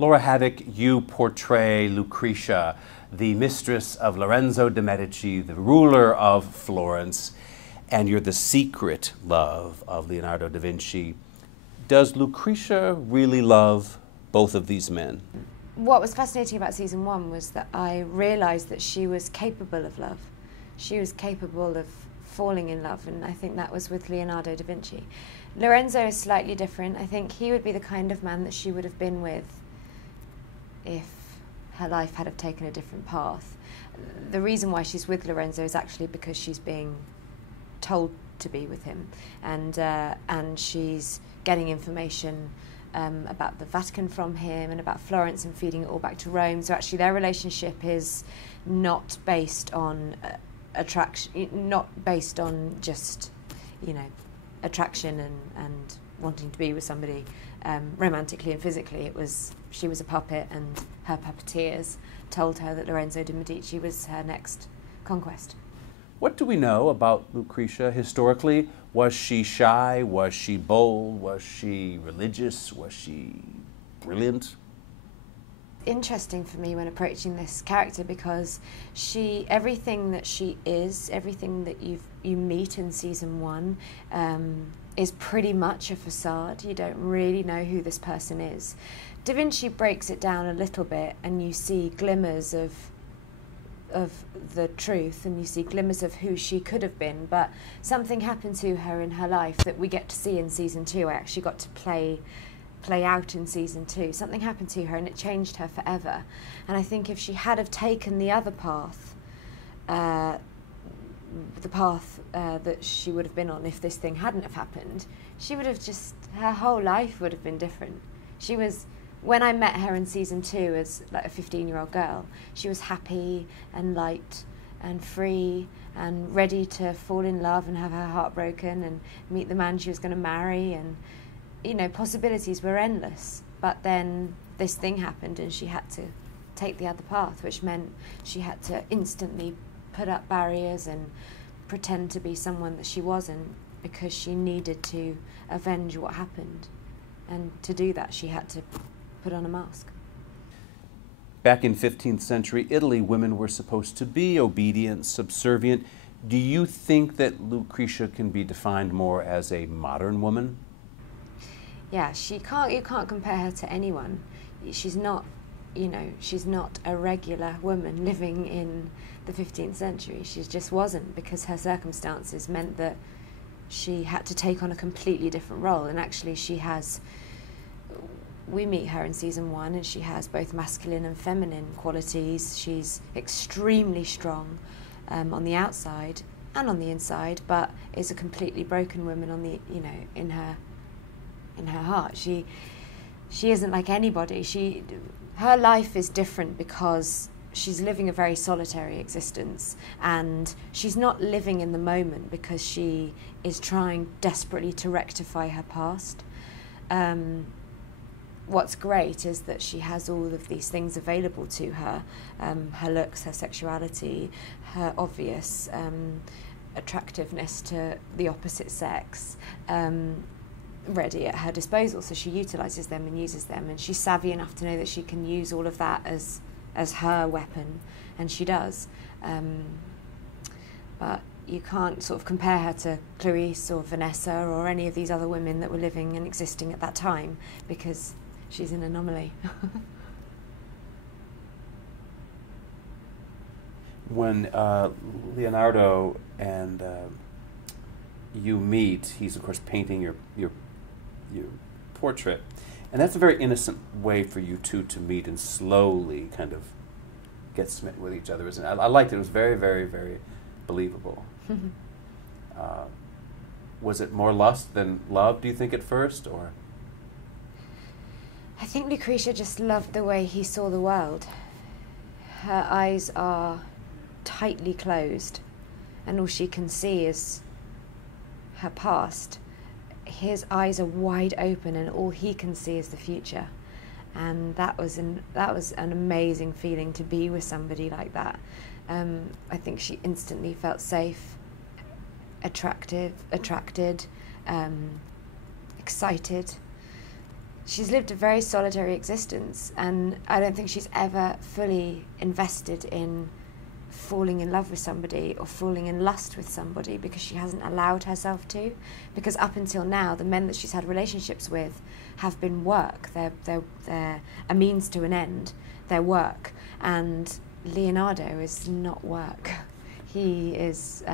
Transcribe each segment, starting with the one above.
Laura Haddock, you portray Lucretia, the mistress of Lorenzo de' Medici, the ruler of Florence, and you're the secret love of Leonardo da Vinci. Does Lucretia really love both of these men? What was fascinating about season 1 was that I realised that she was capable of love. She was capable of falling in love, and I think that was with Leonardo da Vinci. Lorenzo is slightly different. I think he would be the kind of man that she would have been with if her life had have taken a different path. The reason why she's with Lorenzo is actually because she's being told to be with him, and she's getting information about the Vatican from him and about Florence and feeding it all back to Rome. So actually their relationship is not based on attraction, not based on just, you know, attraction and wanting to be with somebody romantically and physically. She was a puppet, and her puppeteers told her that Lorenzo de' Medici was her next conquest. What do we know about Lucretia historically? Was she shy? Was she bold? Was she religious? Was she brilliant? Interesting for me when approaching this character, because everything that she is, everything that you meet in season 1 is pretty much a facade. You don't really know who this person is. Da Vinci breaks it down a little bit, and you see glimmers of the truth, and you see glimmers of who she could have been, but something happened to her in her life that we get to see in season 2. I actually got to play out in season 2. Something happened to her and it changed her forever. And I think if she had have taken the other path, the path that she would have been on if this thing hadn't have happened, she would have her whole life would have been different. When I met her in season 2 as like a 15-year-old girl, she was happy and light and free and ready to fall in love and have her heart broken and meet the man she was going to marry, and you know, possibilities were endless. But then this thing happened and she had to take the other path, which meant she had to instantly put up barriers and pretend to be someone that she wasn't, because she needed to avenge what happened. And to do that, she had to put on a mask. Back in 15th century Italy, women were supposed to be obedient, subservient. Do you think that Lucretia can be defined more as a modern woman? Yeah, you can't compare her to anyone. She's not, you know, she's not a regular woman living in the 15th century. She just wasn't, because her circumstances meant that she had to take on a completely different role. And actually we meet her in season 1 and she has both masculine and feminine qualities. She's extremely strong on the outside and on the inside, but is a completely broken woman on the, you know, in her heart. She isn't like anybody. Her life is different because she's living a very solitary existence, and she's not living in the moment because she is trying desperately to rectify her past. What's great is that she has all of these things available to her, her looks, her sexuality, her obvious attractiveness to the opposite sex, ready at her disposal, so she utilises them and uses them, and she's savvy enough to know that she can use all of that as her weapon, and she does. But you can't sort of compare her to Clarice or Vanessa or any of these other women that were living and existing at that time, because she's an anomaly. When Leonardo and you meet, he's of course painting your portrait, and that's a very innocent way for you two to meet and slowly kind of get smitten with each other, isn't it? I liked it. It was very, very, very believable. Was it more lust than love, do you think, at first, or? I think Lucretia just loved the way he saw the world. Her eyes are tightly closed, and all she can see is her past. His eyes are wide open, and all he can see is the future. And that was an amazing feeling, to be with somebody like that. I think she instantly felt safe, attracted, excited. she's lived a very solitary existence, and I don't think she's ever fully invested in falling in love with somebody or falling in lust with somebody, because she hasn't allowed herself to. Because up until now, the men that she's had relationships with have been work. They're a means to an end. They're work. And Leonardo is not work. He is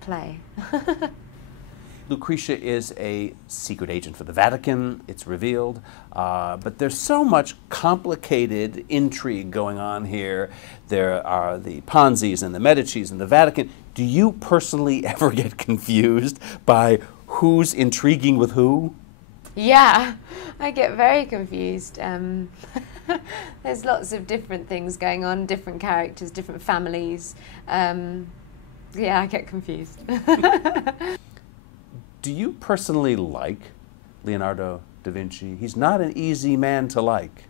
play. Lucretia is a secret agent for the Vatican, it's revealed, but there's so much complicated intrigue going on here. There are the Ponzis and the Medicis and the Vatican. Do you personally ever get confused by who's intriguing with who? Yeah, I get very confused. There's lots of different things going on, different characters, different families. Yeah, I get confused. Do you personally like Leonardo da Vinci? He's not an easy man to like.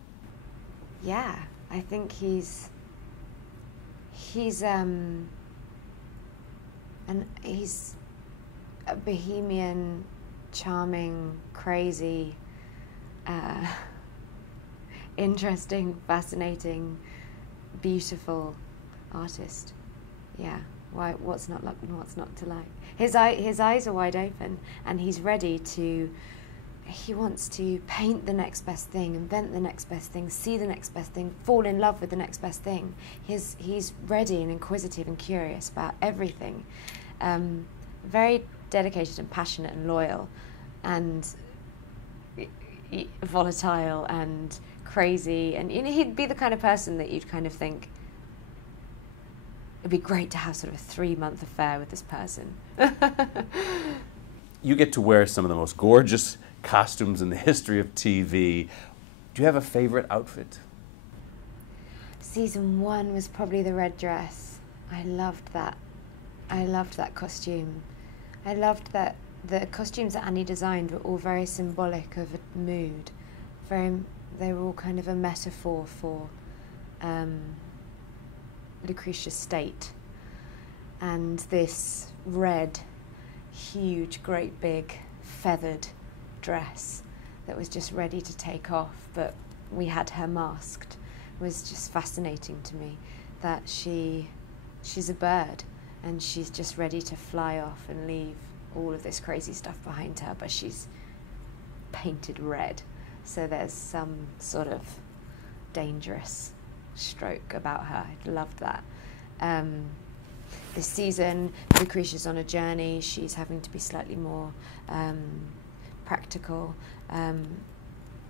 Yeah, I think he's a bohemian, charming, crazy, interesting, fascinating, beautiful artist. Yeah. Why? What's not to like? His eyes are wide open, and he's ready to. He wants to paint the next best thing, invent the next best thing, see the next best thing, fall in love with the next best thing. He's ready and inquisitive and curious about everything. Very dedicated and passionate and loyal, and volatile and crazy. And he'd be the kind of person that you'd kind of think, it'd be great to have sort of a 3-month affair with this person. You get to wear some of the most gorgeous costumes in the history of TV. Do you have a favorite outfit? Season 1 was probably the red dress. I loved that. I loved that costume. I loved that the costumes that Annie designed were all very symbolic of a mood. They were all kind of a metaphor for Lucretia's state, and this red, huge, great big feathered dress that was just ready to take off, but we had her masked, was just fascinating to me. That she's a bird, and she's just ready to fly off and leave all of this crazy stuff behind her, but she's painted red, so there's some sort of dangerous stroke about her. I loved that. This season, Lucretia's on a journey. She's having to be slightly more practical.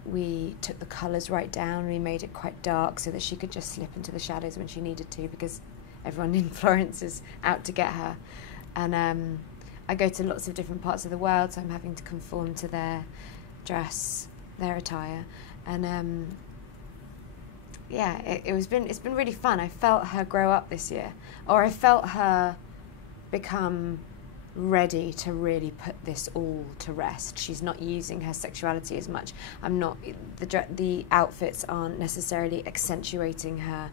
We took the colours right down. We made it quite dark so that she could just slip into the shadows when she needed to, because everyone in Florence is out to get her. And I go to lots of different parts of the world, so I'm having to conform to their dress, their attire. And yeah, it's been really fun. I felt her grow up this year, or I felt her become ready to really put this all to rest. She's not using her sexuality as much. The outfits aren't necessarily accentuating her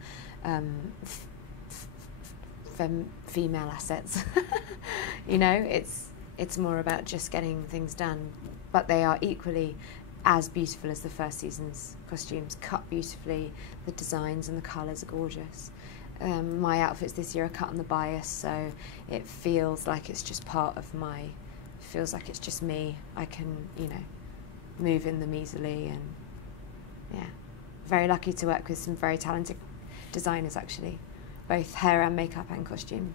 female assets. You know, it's more about just getting things done, but they are equally as beautiful as the first season's costumes, cut beautifully. The designs and the colours are gorgeous. My outfits this year are cut on the bias, so it feels like it's just part of feels like it's just me. I can, move in them easily, and yeah. Very lucky to work with some very talented designers, actually, both hair and makeup and costume.